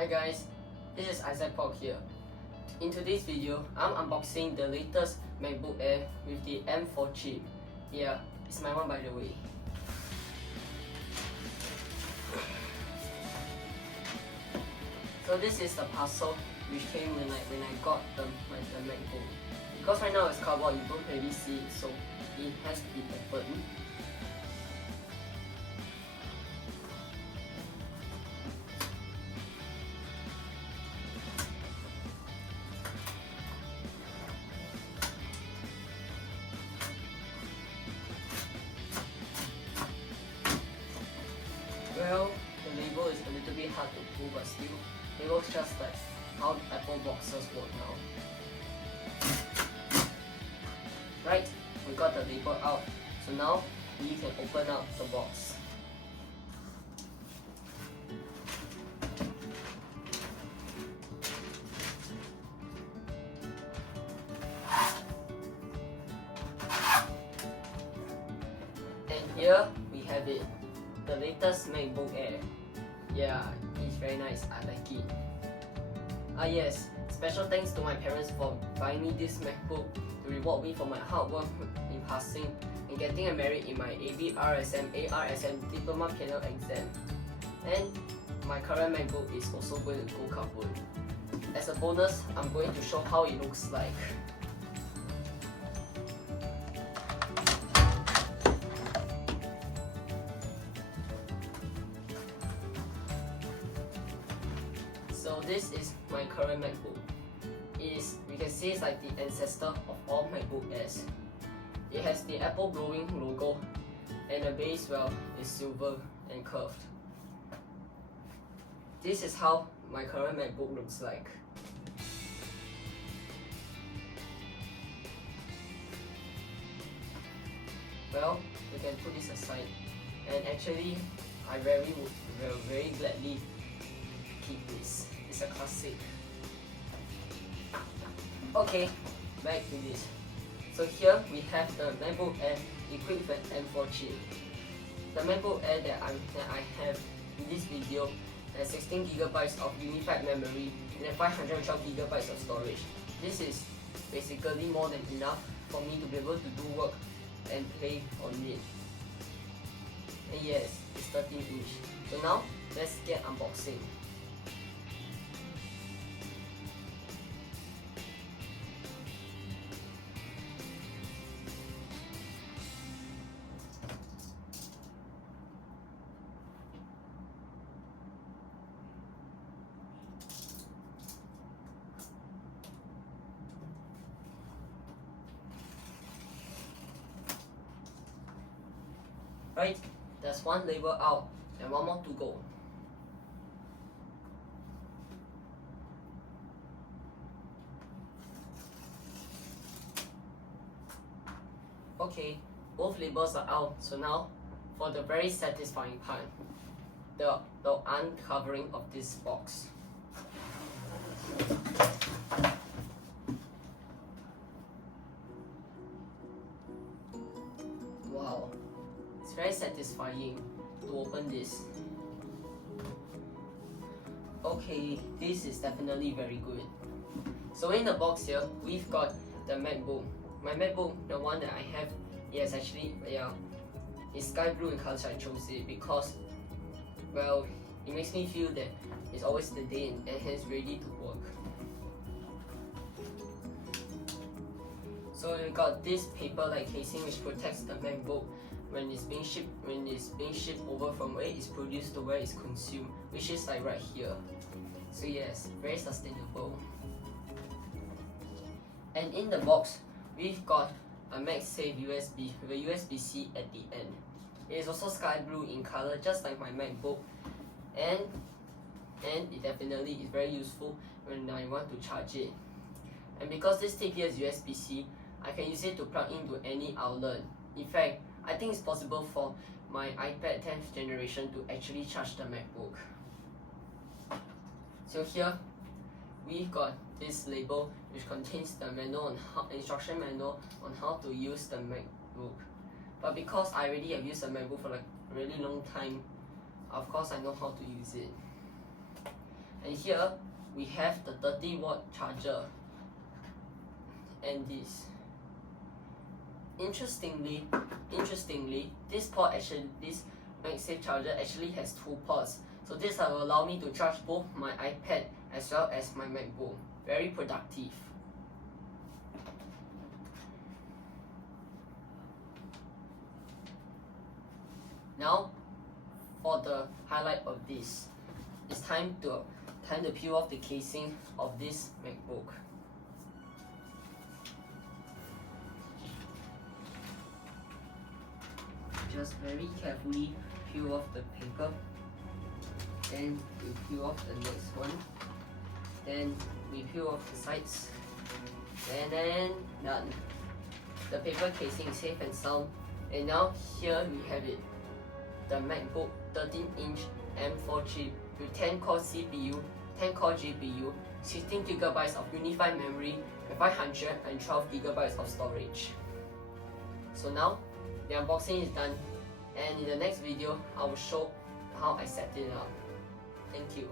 Hi guys, this is Isaac Park here. In today's video, I'm unboxing the latest MacBook Air with the M4 chip. Yeah, it's my one by the way. So this is the parcel which came when I got the MacBook. Because right now it's cardboard, you don't really see it, so it has to be opened. Well, the label is a little bit hard to pull, but still, it works just like how Apple boxes work now. Right, we got the label out, so now we can open up the box. And here we have it. The latest MacBook Air. Yeah, it's very nice, I like it. Yes, special thanks to my parents for buying me this MacBook to reward me for my hard work in passing and getting a merit in my AB, RSM, ARSM Diploma Piano exam. And my current MacBook is also going to go cardboard. As a bonus, I'm going to show how it looks like. So this is my current MacBook. We can say it's like the ancestor of all MacBook Airs. It has the Apple glowing logo, and the base, well, is silver and curved. This is how my current MacBook looks like. Well, we can put this aside, and actually, I will very gladly keep this. It's a classic. Okay, back to this. So here we have the MacBook Air equipped with M4 chip. The MacBook Air that I have in this video has 16 GB of unified memory and 512 GB of storage. This is basically more than enough for me to be able to do work and play on it. And yes, it's 13-inch. So now, let's get unboxing. Right, there's one label out and one more to go. Okay, both labels are out, so now for the very satisfying part, the uncovering of this box. Wow. It's very satisfying to open this. Okay, this is definitely very good. So in the box here, we've got the MacBook. My MacBook, the one that I have, yes, actually, yeah, it's sky blue in color. So I chose it because, well, it makes me feel that it's always the day and it's ready to work. So we got this paper-like casing which protects the MacBook when it's being shipped over from where it's produced to where it's consumed, which is like right here. So yes, very sustainable. And in the box, we've got a MagSafe USB with a USB-C at the end. It is also sky blue in color, just like my MacBook, and it definitely is very useful when I want to charge it. And because this tip here is USB-C, I can use it to plug into any outlet. In fact, I think it's possible for my iPad 10th generation to actually charge the MacBook. So here, we've got this label which contains the instruction manual on how to use the MacBook. But because I already have used the MacBook for like a really long time, of course I know how to use it. And here we have the 30-watt charger and this. Interestingly, this MagSafe charger actually has 2 ports. So this will allow me to charge both my iPad as well as my MacBook. Very productive. Now, for the highlight of this, it's time to peel off the casing of this MacBook. Just very carefully peel off the paper. Then we peel off the next one. Then we peel off the sides. And then done. The paper casing is safe and sound. And now here we have it. The MacBook 13-inch M4 chip with 10-core CPU, 10-core GPU, 16GB of unified memory, and 512GB of storage. So now, the unboxing is done, and in the next video, I will show how I set it up. Thank you.